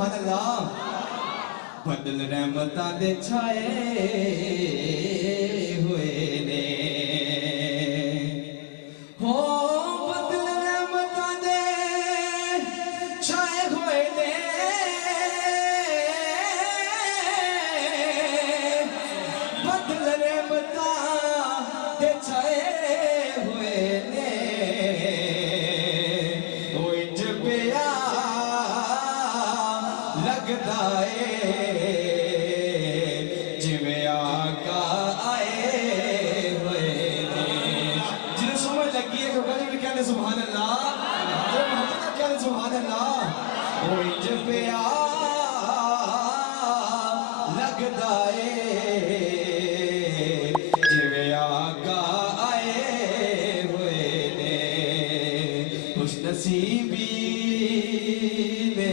سبحان اللہ بدل رحمتاں دے چھائے ہوئے نے ہو بدل رحمتاں دے چھائے ہوئے نے بدل رحمتاں دے چھائے ہوئے نے جویں آقا آئے ہوئے نے جنہیں سمجھ لگی ہے کہ جو کہنے سبحان اللہ جو محمد کہنے سبحان اللہ وہ انج پیا لگدا ہے جویں آقا آئے ہوئے نے خوش نصیبی نے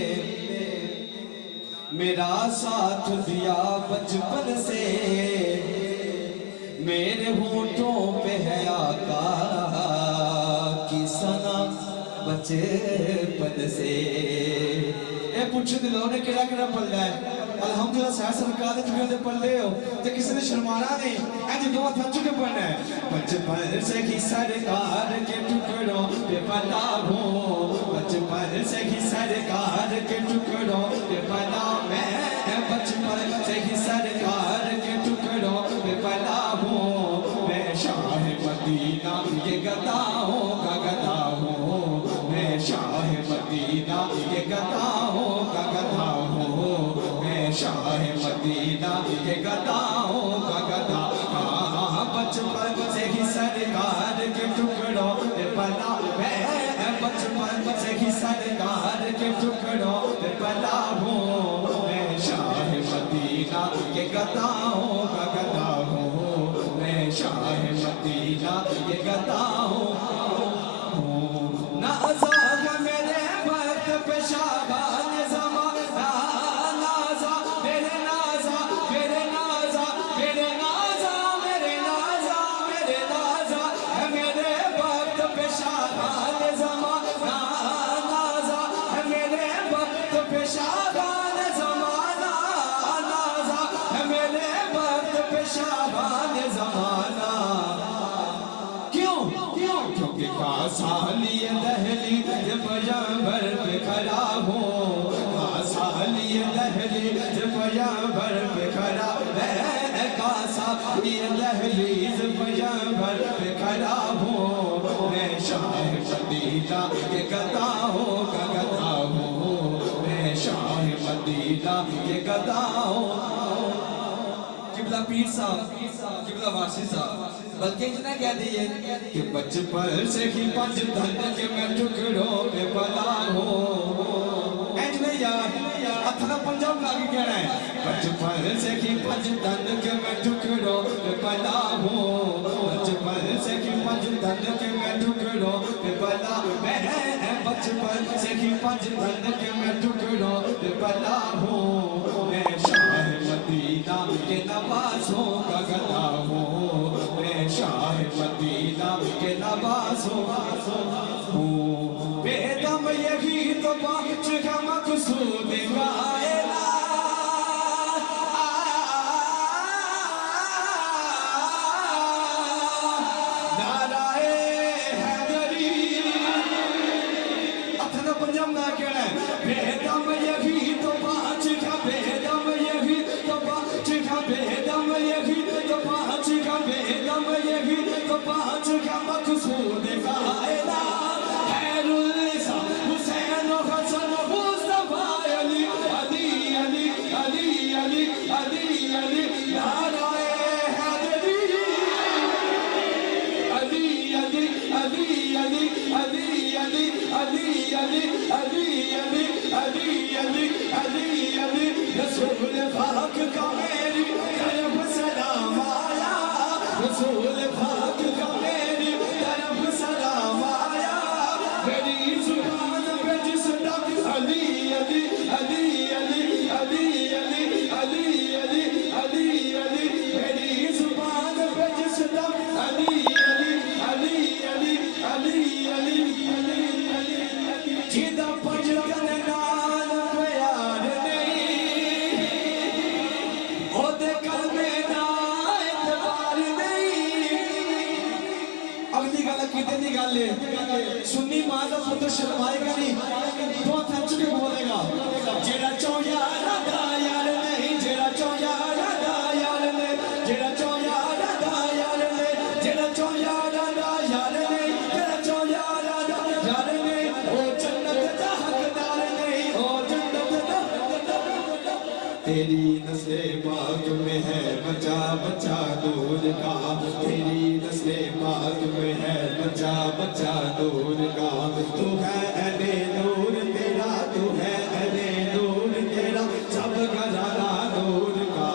میرا ساتھ دیا بچپن سے میرے ہونٹوں پہ ہے آقا کی ثنا بچپن سے اے پوچھ دلوں نے کہڑا کہڑا پلہ ہے الحمدللہ سہر سرکار دے چکے دے پلے ہو تے کسی نے شرمانا نہیں اینج دو ہاتھ چکے پڑھنا ہے بچپن سے ہی سرکار کے ٹکڑوں پہ پلا ہوں بچپن سے ہی سرکار کے ٹکڑوں پہ پلا میں بچپن سے ہی سرکار کے ٹکڑوں پہ پلا ہوں میں شاہ مدینہ کے گداؤں کا گدا ہوں میں شاہ مدینہ کے گداؤں کا گدا ہوں میں شاہ مدینہ کے گداؤں کا گدا ہاں بچپن سے ہی سرکار کے ٹکڑوں پہ پلا میں بچپن سے ہی سرکار کے ٹکڑوں پہ پلا ہوں میں شاہ مدینہ کے گداؤں کا گدا ہوں میں شاہ مدینہ کے گداؤں نازا ہے میرے وقت پہ شاہان زمانہ نازا میرے نازا میرے نازا میرے نازا میرے نازا میرے نازا ہے میرے وقت پہ شاہان زمانہ نازا ہے میرے وقت پہ شاہان زمانہ نازا ہے میرے وقت پہ شاہان زمانہ کیونکہ کاسالی دہلی جب پیغمبر پہ کھڑا ہوں کاسالی دہلی جب پیغمبر پہ کھڑا میں کاسالی دہلی جب پیغمبر پہ کھڑا ہوں میں شاہ مدینہ کے گداؤں کا گدا ہوں میں شاہ مدینہ کے گداؤں قبلہ پیر صاحب قبلہ واسی صاحب بلکہ اتنا کہہ دیئے کہ بچپن سے ہی پنج دھن کے میں ٹکڑوں پہ پلا ہوں اینج نہیں یار اتنا پنجاب لاغی کہہ رہا ہے بچپن سے ہی پنج دھن کے میں ٹکڑوں پہ پلا ہوں بچپن سے ہی پنج دھن کے میں ٹکڑوں پہ پلا میں بچپن سے ہی پنج دھن کے میں ٹکڑوں پہ پلا ہوں میں شاہ مدینہ کے نوازوں کا گدا ہوں میں شاہ مدینہ کے نوازوں ہوں بے دم یہی تو پانچ کا مقصود کائنات نعرہ حیدری اتنا پنجاب نہ کہنا ہے بے دم یہی تو پانچ کا بے دم یہی تو پانچ کا بے دم یہی تو پانچ کا بے دم یہی تو پانچ کا مقصود کائنات خیر النساء حسین و حسن و مصطفیٰ علی علی علی علی علی علی علی نعرہ حیدری علی علی علی علی علی علی علی علی علی علی علی علی علی علی رسول پاک کا میری طرف سلام آیا رسول پاک کا میری طرف سلام آیا میری زبان پہ جس تک علی علی علی علی علی علی علی علی علی علی میری زبان پہ جس تک علی علی علی علی علی علی علی علی جیدہ پجتن نال پیار پتر شرمائے گا نہیں دو تھا چکے بولے گا جیڑا چون یارا دا یار نہیں جیڑا چون یارا دا یار نہیں جیڑا چون یارا دا یار نہیں جیڑا چون یارا دا یار نہیں جیڑا چون یارا دا یار نہیں او جنت دا حقدار نہیں او جنت دا تیری نسل پاک میں ہے بچا بچا نور کا تیری نسل پاک میں ہے بچا بچا نور کا تو ہے اہل نور تیرا تو ہے اہل نور تیرا سب گھرانہ نور کا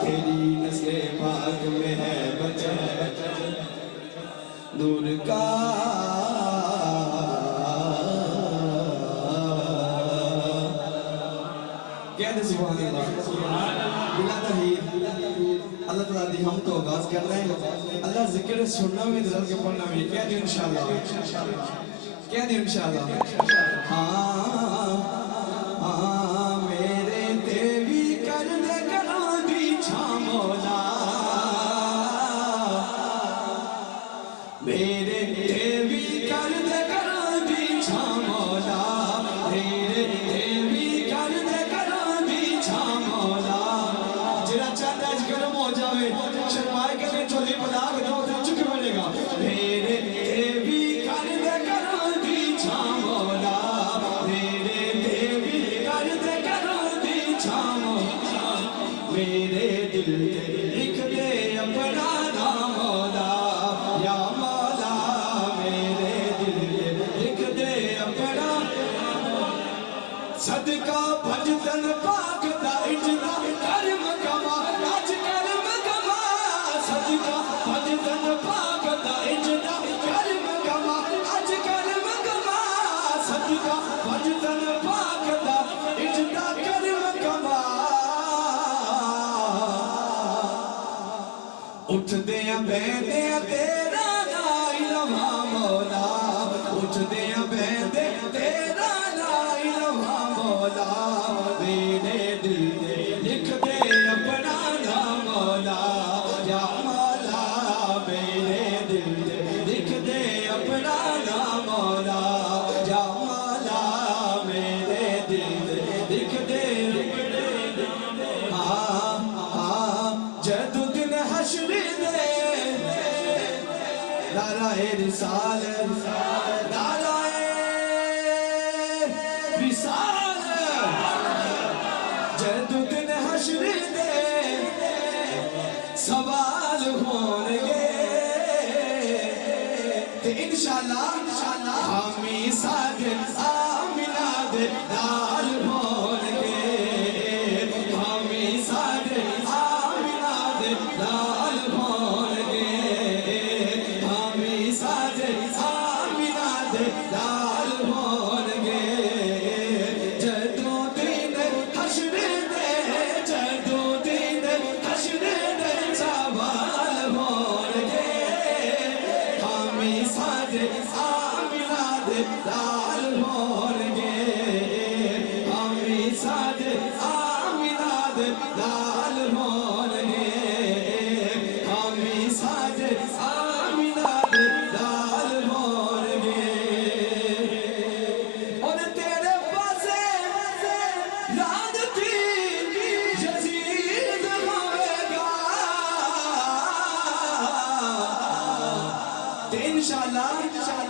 تیری نسل پاک میں ہے بچا بچا نور کا کہہ دے سبحان اللہ بلا تحیر اللہ تعالیٰ دی ہم تو آغاز کر رہے ہیں اللہ ذکر سننا بھی درد کے پڑھنا بھی کہہ دیں انشاءاللہ کہہ دیں انشاءاللہ ہاں میرے تیوی کر دے کران دی چھا مولا میرے تیوی کر دے کران دی چھا مولا میرے تیوی کر دے کران دی چھا مولا جیڑا چاہتا ہے گرم ہو جاوے شرمائے کے لئے چولی پدا کے دو دن چکے بنے گا میرے دیوی کر دے کران دی چھا مولا میرے دیوی کر دے کران دی چھا مولا میرے دل دے لکھ دے اپنا نام مولا یا مولا میرے دل دے لکھ دے اپنا صدقہ بھجتن پاک دا اجنا کرم کما آج کرم کما صدقہ بھجتن پاک دا اجنا کرم کما آج کرم کما صدقہ بھجتن پاک دا اجنا کرم کما اٹھ دیاں بیندیاں تیرا لا الہ مولا اٹھ دیاں بیندیاں تیرا لا الہ مولا میرے دل دے لکھ دے اپنا نام مولا یا مولا میرے دل دے لکھ دے اپنا نام مولا یا مولا میرے دل دے لکھ دے جد دن حشر دے نعرہ رسالت نعرہ رسالت جد دن حشر دے سوال ہونگے تے انشاءاللہ حامی صادق آمینہ دے نال ہونگے حامی صادق آمینہ دے نال ہونگے حامی صادق آمینہ دے نال ہونگے جدو دن حشر دے جدو دن حشر دے سوال ہونگے حامی صادق آمینہ دے نال ہونگے حامی صادق آمینہ دے نال ہونگے حامی صادق آمینہ دے نال ہونگے اور تیرے پاسے لعنتی یزید ہوئے گا تے انشاءاللہ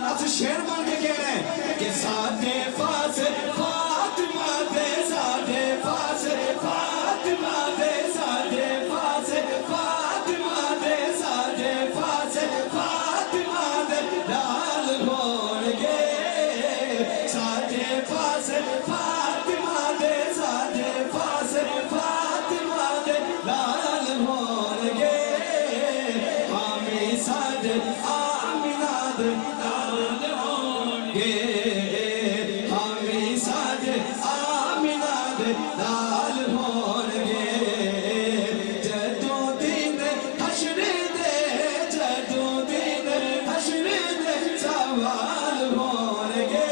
آپ سے شعر بن کے کہہ رہے ہیں کہ ساتھے پاس فاطمہ دے ساتھے پاس فاطمہ دے ساتھے پاس فاطمہ دے ساتھے پاس فاطمہ دے لال ہونگے ساتھے پاس فاطمہ دے ساتھے پاس فاطمہ دے لال ہونگے حامی صادق آمینہ دے لال ہونگے حامی صادق آمینہ دے لال ہونگے جدو دن حشر دے جدو دن حشر دے سوال ہونگے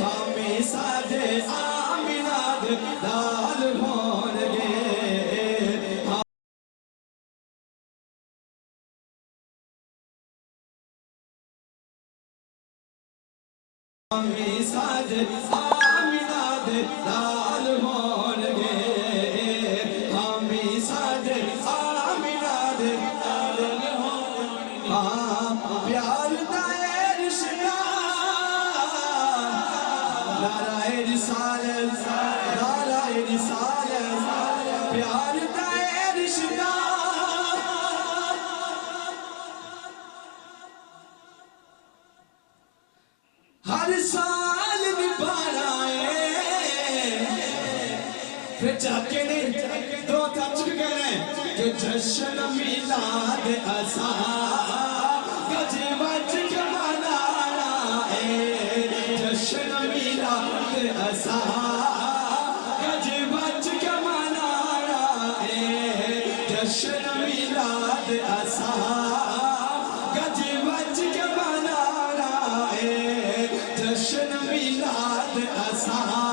حامی صادق آمینہ دے لال ہونگے ہمیں ساج آمینہ دے لال ہون گے ہمیں ساج آمینہ دے لال ہون گے پیار دائے رشدہ نعرہ رسالت نعرہ رسالت پیار دائے رشدہ ہر سال نبھانا ہے پھر جا کے نہیں دو تھا چک گئے کہ جشن میلاد ازا گجی بچ کے منانا ہے جشن میلاد ازا گجی بچ کے منانا ہے جشن میلاد ازا گجی بچ کے منانا ہے جشن میلاد ازا